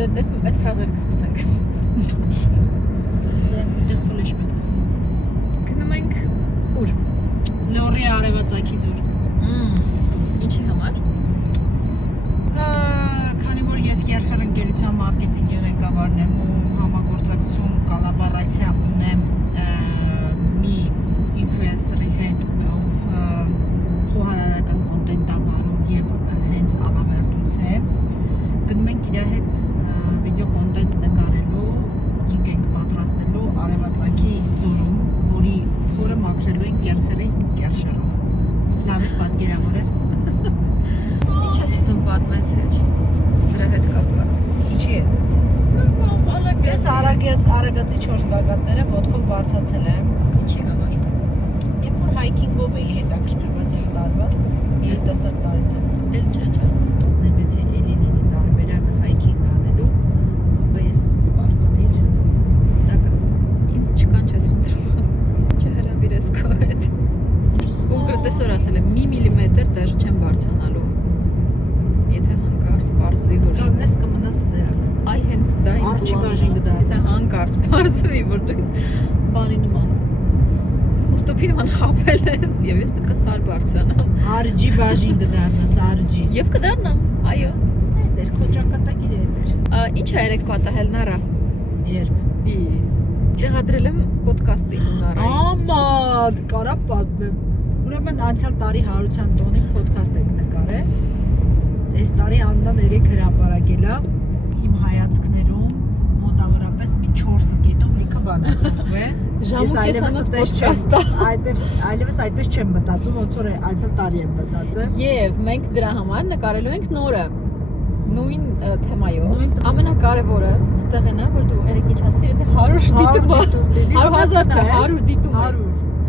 այդ ֆրազով կսկսենք։ Դե ֆլեշ պետք է։ Գնում ենք ուր։ Լորի արևածագի ձոր։ Ինչի համար։ Քանի որ ես Երխեր ընկերության մարքեթինգի ղեկավարն եմ ու համագործակցություն կոլաբորացիա ունեմ մի ինֆլուենսերի հետ, ով խոհարարական կոնտենտ ավարում եւ հենց ալավերդուց է, գնում ենք իր հետ վիդեո կոնտենտ նկարելու, ձուկ ենք պատրաստելու արևածագի ձորում, որի փորը մաքրելու ենք Երխերի կերշերով։ Լավ է պատկերավորել։ Ինչ ես իզում պատմես հեչ։ Դրա հետ կապված։ Ինչի հետ։ Ես արագածի 4 գագաթները ոտքով բարձացել եմ։ Ինչի համար։ Երբ որ հայքինգով էի հետաքրքրված եմ տարված, 15 տարին եմ։ Էլ չէ։ Ասնեմ եթե էլի լինի տարբերակ հայքինգ անելու, ապա ես պարտադիր դա կտամ։ Ինձ չկանչես խնդրում։ Չհրավիրես քո հետ։ Կոնկրետ այսօր ասել եմ մի միլիմետր դաժե չեմ բարձրանալու։ Եթե հանկարծ պարզվի որ Կանգնես կմնաս դրակ։ այ հենց դա իմ Արջի պլանն բաժին է։ կդառնաս։ Եթե հանկարծ պարզվի որ դու ինձ բանի նման խուստոփի նման խաբել ես եւ ես պետք է սար բարձրանամ։ Արջի բաժին կդառնաս, արջի։ Եվ կդառնամ, այո։ Այդ էր քո ճակատագիրը այդ էր։ Ինչ է երեք պատահել նարա։ Երբ։ Տեղադրել եմ ոդկասթի նարայի։ Աման, կարա պատմեմ։ Ուրեմն անցյալ տարի հարության տոնի ոդքասթ եք նկարել։ Այս տարի Աննան 3 հրապարակել է իմ հայացքներում մոտավորապես մի 4 կետով լիքը բան է փոխվել։ Ժամու կեսանոց ոդկասթ։ Այլևս այդպես չեմ մտածում, ոնց որ անցյալ տարի եմ մտածել։ Եվ մենք դրա համար նկարելու ենք նորը։ Նույն թեմայով։ Ամենակարևորը ստեղ է նա, որ դու երեք ինչ ասիր, եթե 100 դիտում 100,000 չէ, 100 դիտում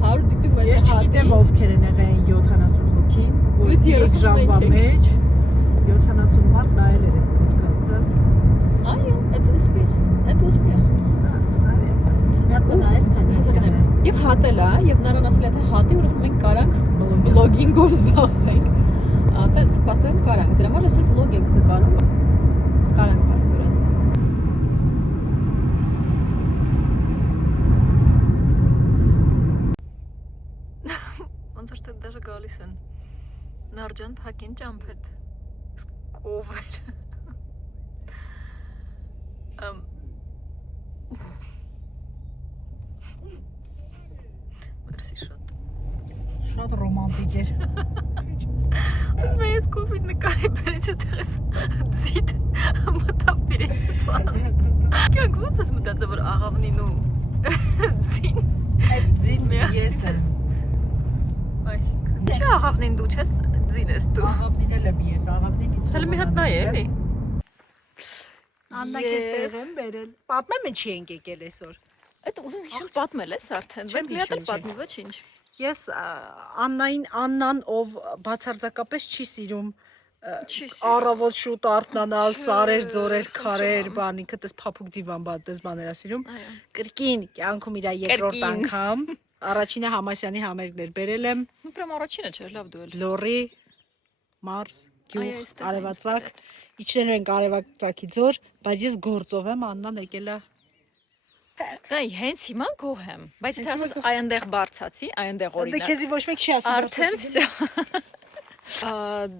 100 դիտում է։ Ես չգիտեմ ովքեր են եղել 70 հոգին, որ 3 ժամվա մեջ 70 մարդ նայել էր այդ ոդքասթը։ Այո, это успех, это успех։ Մի հատ նայես քանի Հասկանում եմ։ Եվ հատել է, եւ նրան ասել է թե հատի, ուրեմն մենք կարանք բլոգինգով զբաղվենք։ Այդպես պաստորեն կարանք, դրա համար այսօր վլոգ ենք նկարում։ Կարանք պաստորեն։ Ոնց որ դե դեռ գալիս են։ Նարջան փակին ճամփետ։ Կովեր։ Մերսի շատ։ Շատ ռոմանտիկ էր։ Մեզ կովիդ նկարի բերեց այդպես ձիտ մտավ բերեց բան։ Կյանք ոնց ես մտածել որ աղավնին ու ձին։ Այդ ձին ես եմ։ Այսինքն։ Չէ աղավնին դու չես ձին ես դու։ Աղավնին էլ եմ ես, աղավնինից։ Հələ մի հատ նայ էլի։ Աննա քեզ տեղ եմ բերել։ Պատմեմ ինչի ենք եկել այսօր։ Այդ ուզում հիշել պատմել ես արդեն, բայց մի հատ էլ պատմի ոչինչ։ Ես Աննան ով բացարձակապես չի սիրում առավոտ շուտ արթնանալ, սարեր, ձորեր, քարեր, բան, ինքը տես փափուկ դիվան բան, տես բաներ ասիրում։ Կրկին կյանքում իր երկրորդ անգամ առաջինը Համասյանի համերգներ բերել եմ։ Ну прям առաջինը չէ, լավ դու էլ։ Լորի, Մարս, Գյուղ, Արևածագ, իջնել ենք Արևածագի ձոր, բայց ես գործով եմ, Աննան եկել է։ Դա հենց հիմա գոհ եմ, բայց եթե ասես այնտեղ բարձացի, այնտեղ Դե օրինակ։ քեզի ոչ մեկ չի ասում։ Արդեն վсё։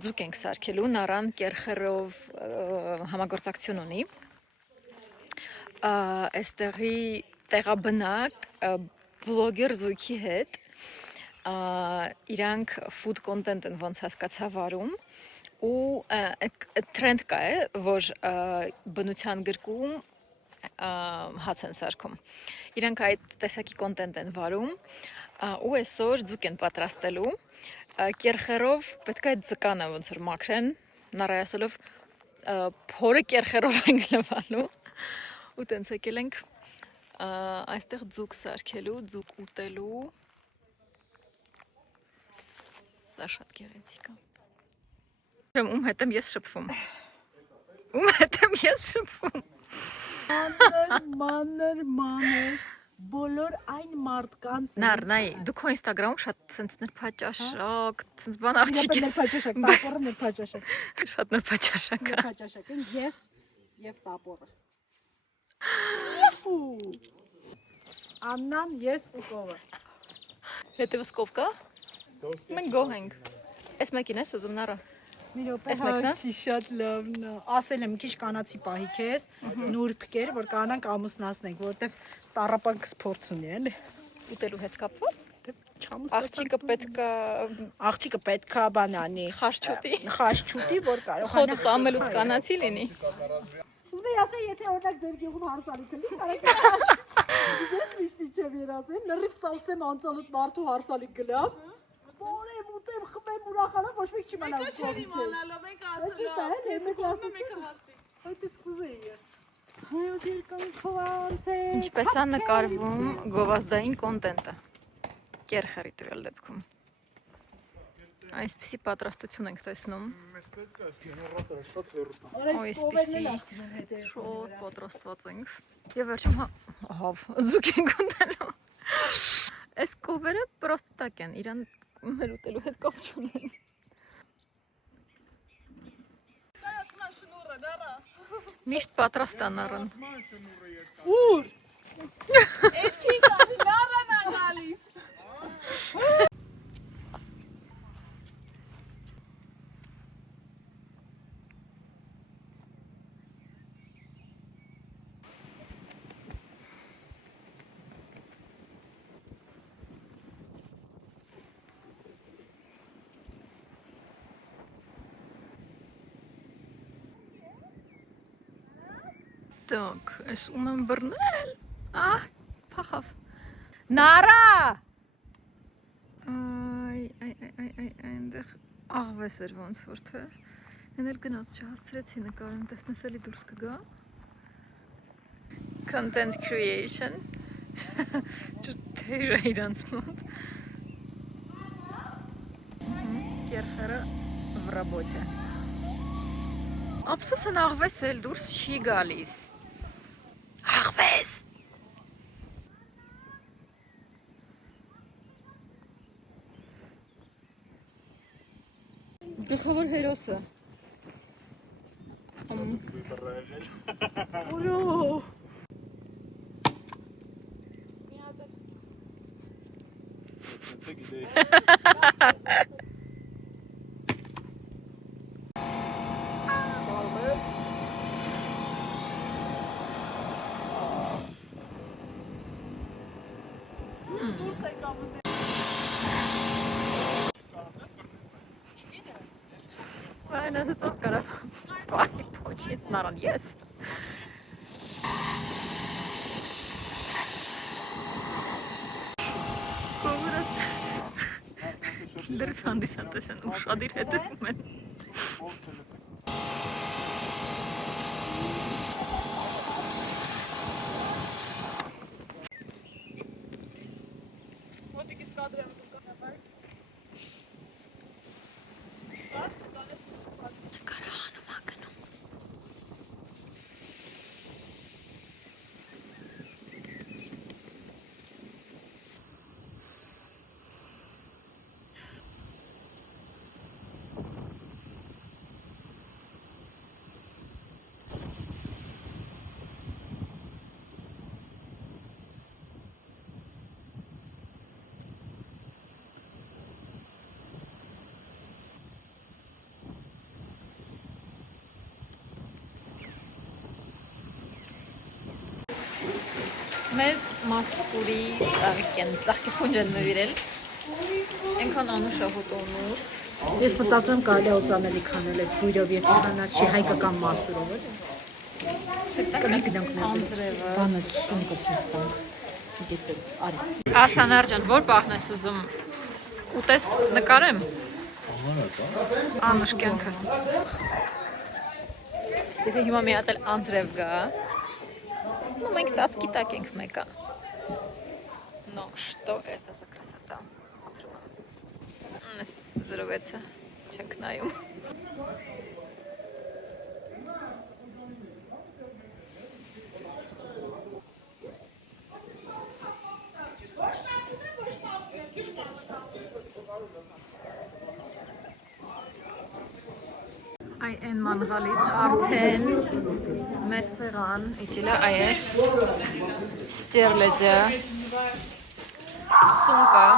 Ձուկ ենք սարքելու, նարան Կերխերով համագործակցություն ունի։ Այստեղի տեղաբնակ բլոգեր զույգի հետ իրանք food content են ոնց հասկացա վարում ու trend կա է, որ բնության գրկում հաց են սարքում։ Իրանք այդ տեսակի կոնտենտ են վարում ու այսօր ձուկ են պատրաստելու։ Կերխերով պետք է այդ ձկանը ոնց որ մաքրեն, նարայասելով փորը կերխերով ենք լվալու ու տենց եկել ենք այստեղ ձուկ սարքելու, ձուկ ուտելու։ Սա շատ գեղեցիկ է։ Ում հետ եմ ես շփվում։ Ում հետ եմ ես շփվում։ Մանր բոլոր այն մարդկանց Նայ, դու քո Instagram-ում շատ sense նրբաճաշակ, sense բան աղջիկ ես։ Նրբաճաշակ, տակորը նրբաճաշակ։ Շատ նրբաճաշակ է։ Նրբաճաշակ են, ես եւ տապորը։ Աննան, ես ու կովը։ Հետևս կովկա։ Մենք գոհենք։ Այս մեկին ես ուզում նարը։ Մի րոպե, Այս մեկն է։ հացի շատ լավն է։ Ասել եմ, մի քիչ կանացի պահի քեզ, նուրբ կեր, որ կանանք ամուսնացնենք, որովհետեւ տառապանք սփորձ ունի, էլի։ Ուտելու հետ կապված։ Չամուսնացանք։ Աղջիկը պետքա պետքա բանանի, խաշչուտի, որ կարող խոտը ծամելուց կանացի լինի։ Ուզում եմ ասել, եթե օրինակ ձեր գյուղում հարսալիք լինի, կարեք ես միշտ չեմ երազել, լրիվ սավսեմ անցալուտ մարդու հարսալիք գլամ, որեմ ուտեմ, խմեմ ուրախանամ, ոչ մեկ չիմանա Մեկը չեր իմանալու, մեկը ասելա, ես կողմը մեկը հարցի։ Այդ ես կուզեի ես։ Հայոց երկան խվանց է։ Ինչպես է նկարվում գովազդային կոնտենտը։ Կերխարի տվյալ դեպքում։ Այսպիսի պատրաստություն ենք տեսնում։ Այսպիսի շոտ պատրաստված ենք։ Եվ վերջում հավ ձուկ ենք ուտելու։ Այս կովերը պրոստը տակ են, իրան մեր ուտելու հետ կապ չունեն։ Կայացման շնուրը, դարա։ Միշտ պատրաստ են առն։ Ուր։ Էդ չի գալի, դարան է գալիս։ Так, ես ում եմ բռնել։ Ահ, փախավ։ Նարա։ Այնտեղ աղվես էր ոնց որ թե։ Էն էլ գնաց չհասցրեցի նկարեմ, տեսնես էլի դուրս կգա։ Content creation։ Ճուտեր է իրանց մոտ։ Կերխերը в работе։ Ափսոս են աղվես էլ դուրս չի գալիս։ Աղվես։ Գլխավոր հերոսը։ Ուրո։ Այն ասը ծով կարա պահի պոչից նարան ես։ Կովրս լրվ հանդիսատես են ուշադիր հետևում են։ Մոտիկից կադրեմ կկապար։ Կարահանում ակնում։ Մեզ մասուրի ծաղկի խունջ են նվիրել, ենքան անուշ ահոտոնուր։ Ես մտածում եմ կարելի է օծանելի քանել այս բույրով եւ իրանաց չի հայկական մասուրով էլ։ Կլի գնանք Անձրևը։ բանը սունկը ցույց տանք։ Ցիկետը արի։ Ասանար ջան, որ պահն ես ուզում ուտես նկարեմ։ Անուշ կյանքս։ Եթե հիմա մի հատ էլ անձրև գա, ну մենք ծածկի տակ ենք մեկը։ Ну что это за красота? Զրովեցը չենք նայում։ Այ այն մանղալից արդեն մեր սեղան եկել է այս ստերլեձը սումկա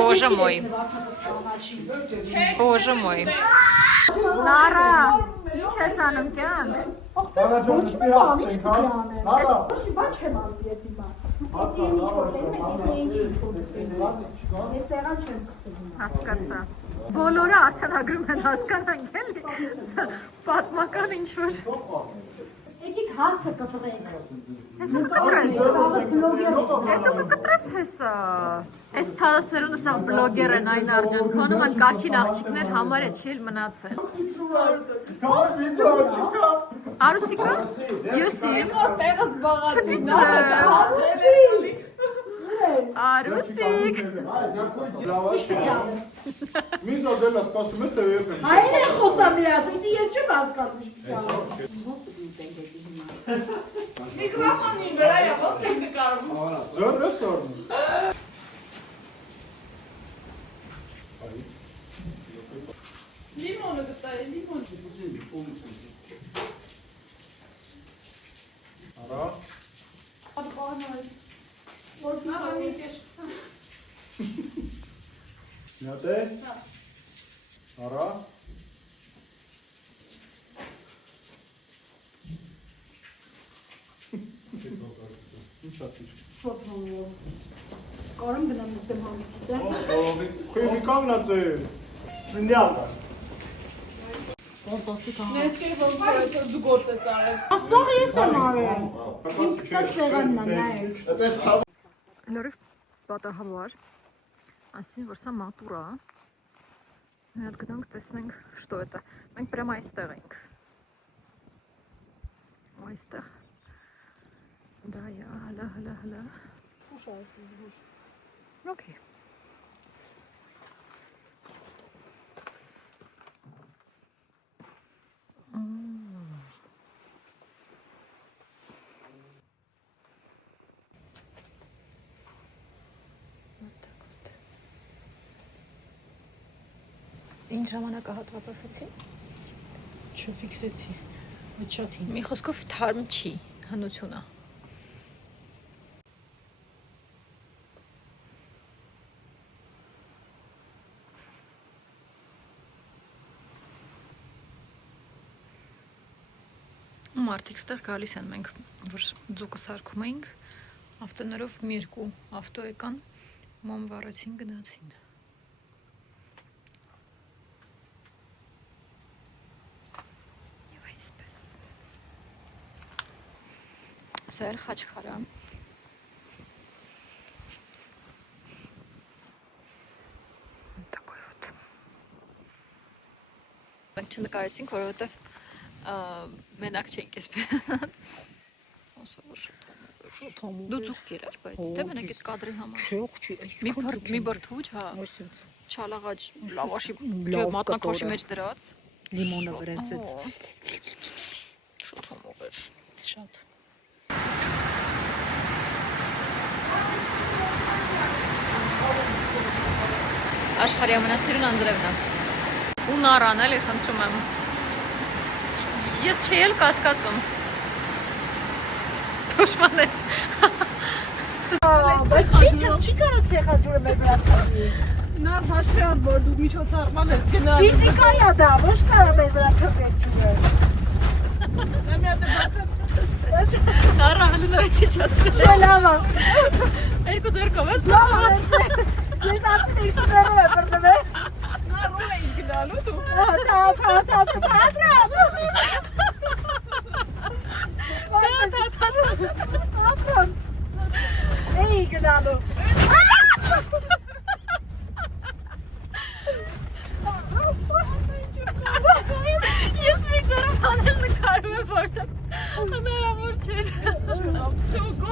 Боже мой Боже мой Նարա ինչ ես անում կյանք Հասկացա Բոլորը արձանագրում են հասկանանք էլի պատմական ինչ-որ Եկեք հացը կտրեք։ Հեսա կտրես Հետո կտրես հեսա Այս թալասերուն սաղ բլոգեր են այն արջանքոնում են կարգին աղջիկներ համար է չիլ մնացել Արուսիկա? Յոսի Տեղս բաղացի Արուսիկ Միզա դելա սպասում ես թե երբ եմ Այն է խոսամ իրա, դու ես չեմ հասկանում։ Միքրոֆոնի վրա է ոնց եք նկարում։ Ձեր ես արնում Լիմոնը գտա, լիմոն։ Արա Նյատե Արա Ինչ ասիր Կարամ գնամ նստեմ հանգստի։ Խույնի կանգնած ես Սնյալը Մեզ կեր ոնց որ այսօր դու գործ ես արել։ Ասող ես եմ արել։ Իմ կצת սեղանն է, նայեք։ Այդպես թավ Լորիվ պատահաբար ասին որ սա մատուրա Մի հատ գնանք տեսնենք что это Մենք прямо այստեղ ենք Այստեղ Да, я, հլա Okay Ինչ ժամանակահատված ասացի Չֆիքսեցի։ Ոչաթի։ Մի խոսքով թարմ չի հնությունը Մարդիկ ստեղ գալիս են մենք որ ձուկը սարքում էինք ավտոներով մի երկու ավտո եկան մոմ վառեցին գնացին Եվ այսպես Սա էլ խաչքարա Такой вот Մենք չնկարեցինք որովհետև մենակ չենք էսպես Ոսը որ շոթում Դու ձուկ կերար, բայց դե մենակ այդ կադրի համար Չի, Մի բրդուջ, հա Չալաղաջ լավաշի մատնաքոշի մեջ դրած Լիմոնը վրեսեց։ Շոթ հոմով էր Շատ։ Աշխարհի ամենասիրուն անձրևն է Ու նարան էլի խնդրում եմ Ես չի էլ կասկածում Թոշմանեց Բայց չի կարա ցեխաջուրը մեր վրա թողի։ Նա հաշվի առ որ դու միջոցառման ես գնալու։ Ֆիզիկա է դա, ոչ կարա մեր վրա թողի ջուրը։ Նա մի հատ բացացրել։ Նարա հալունարից իջացրել Չէ, լավ է։ Երկու ձեռքով ես Լավ է։ Ես արդեն երկու ձեռով եմ բռնվել։ Նա ռոլ է գնալու դու։ Էի գնալու։ Ես մի ձեռով անել նկարում եմ որտեղ հնարավոր չէր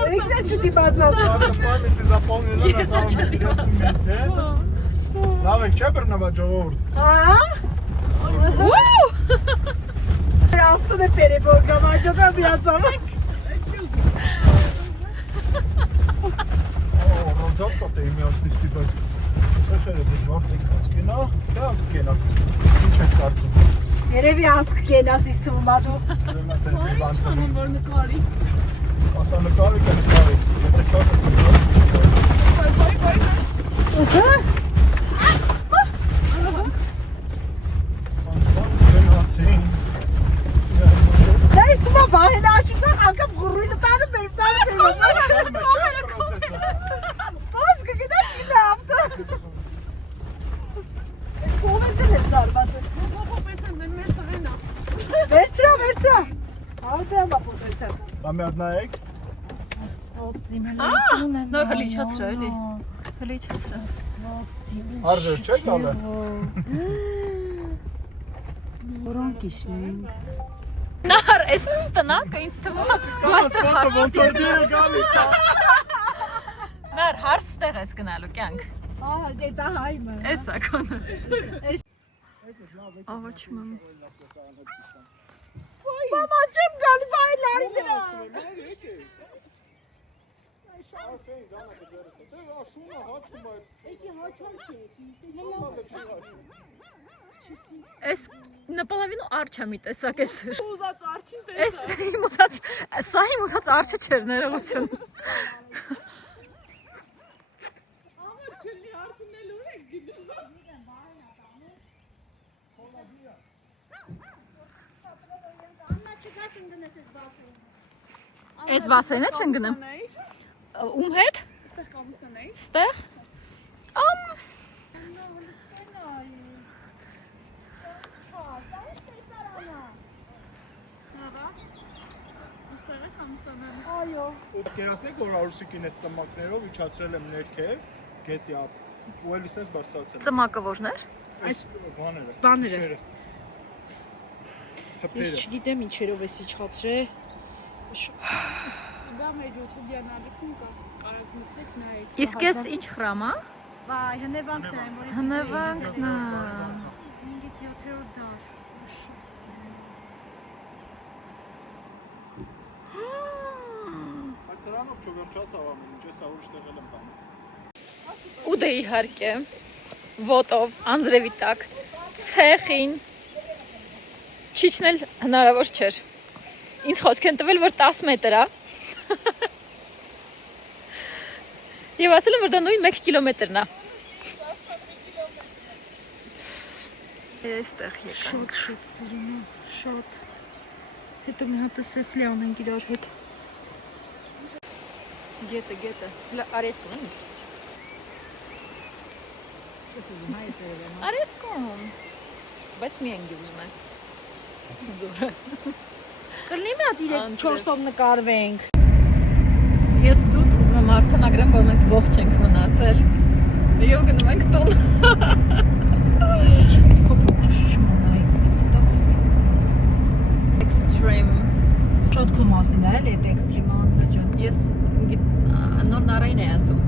Եկնե չդիմացավ։ Надо памяти заполнена на Ես самом интересном месте Լավ եք չէ բռնվա ժողովուրդ Ավտոն է переборка, մաջոկա միասան։ Ռոզդոպ կոտ է իմիացնի ստիպած Սեխերը դժվար տեկնած կենա, դրանց կենա Ինչ եք կարծում Երևի անցք կենաս իսում ադու։ Անում որ նկարի։ Ասա նկարի կա նկարի։ Եթե չաս ես նկարի։ Ըհը։ Դա իսում բահեն աչուտա անգամ գուրույլը տանը բերում տանը Բոս կգետա իլա ապտա։ Ես կողմենտել ես զարվածը։ Վերցրա։ આવտա մապոտեսա։ Բամի հատ նայեք։ Աստված զիմելայություն են։ Նոր հլիչացրա էլի։ Հլիչացրա։ Աստված զիմել։ Արժեր չէ գալը։ Որոնք իշնեին։ Նար, այս տնակը ինձ թվում է ոստը հարս։ Ոնց որ դերը գալիս է։ Նար, հարս ստեղ ես գնալու կյանք։ Ահա, դա հայմը։ Էսա կոնը։ Աղաչում եմ։ Մամա չեմ գալի բայ լարի դրա։ Էս նպոլավինու արջա մի տեսակ ես։ Ուզած արջին տես։ Էս իմ ուզած, սա իմ ուզած արջը չէր ներողություն։ Ամա չլի հարցնելու եք գնում։ Էս բասենը չեն գնեմ։ Ում հետ։ Ստեղ կամուսնանայի։ Ստեղ։ Ուստեղ ես ամուսնանալու։ Կերասնեք որ արուսիկին ես ծմակներով իջացրել եմ ներքև, գետի ապ։ Ու էլի սենց բարձրացել։ Ծմակը որն էր։ Այս բաները։ Բաները։ Թփերը։ Ես չգիտեմ ինչերով ես իջացրել։ Դա մեր YouTube-յան ալիքում կա։ Կարակ մտեք նայեք։ Իսկ ես ինչ խրամ է։ Վայ, հնևանքն է, որ ես Հնևանքն է։ 5-ից 7-րդ դար։ Այդ սրանով չվերջացավ ամեն ինչ, ես ուրիշ տեղել եմ բանը։ Ու դե իհարկե ոտով անձրևի տակ ցեխին չիջնել հնարավոր չէր։ Ինձ խոսք են տվել որ 10 մետր է։ Եվ ասել եմ որ դա նույն 1 կիլոմետրն է։ Այստեղ եկանք։ Շատ սիրում, շատ։ Հետո մի հատ սեֆլի անենք իրար հետ։ Գետը։ Արեսկում եմ ինչ։ Չես ուզում հայ ես երևեմ։ Արեսկում։ Բայց մի ենք ուզում ես։ Զորը։ Կլինի մի հատ իրեք 4-ով նկարվենք։ Ես սուտ ուզում եմ արձանագրեմ, որ մենք ողջ ենք մնացել։ Եվ գնում ենք տուն։ Extreme։ Շատ քո մասին է, էլի այդ էքստրիմ Աննա ջան։ Ես նոր նարային է ասում։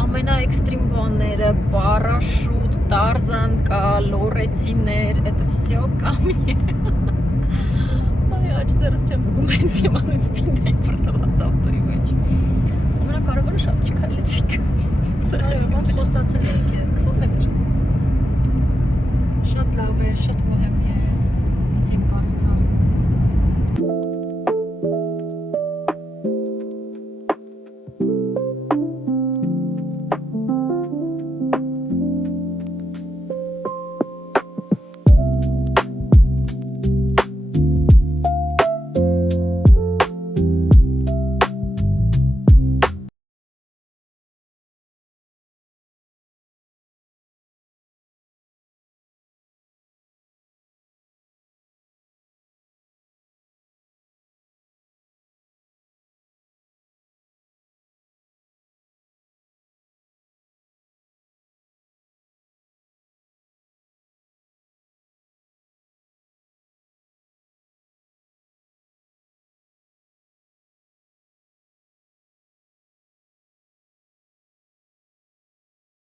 Ամենաէքստրիմ բաները, պարաշուտ, տարզան կա, լորեցիներ, это всё ко мне։ Այ աչքերս չեմ զգում հենց իմանից պինդ էի բռնված ավտոյի մեջ։ Ամենակարևորը շատ չքայլեցիք։ Ոնց խոստացել եք ես։ 20 մետր։ Շատ լավ է, շատ գոհեմ եմ։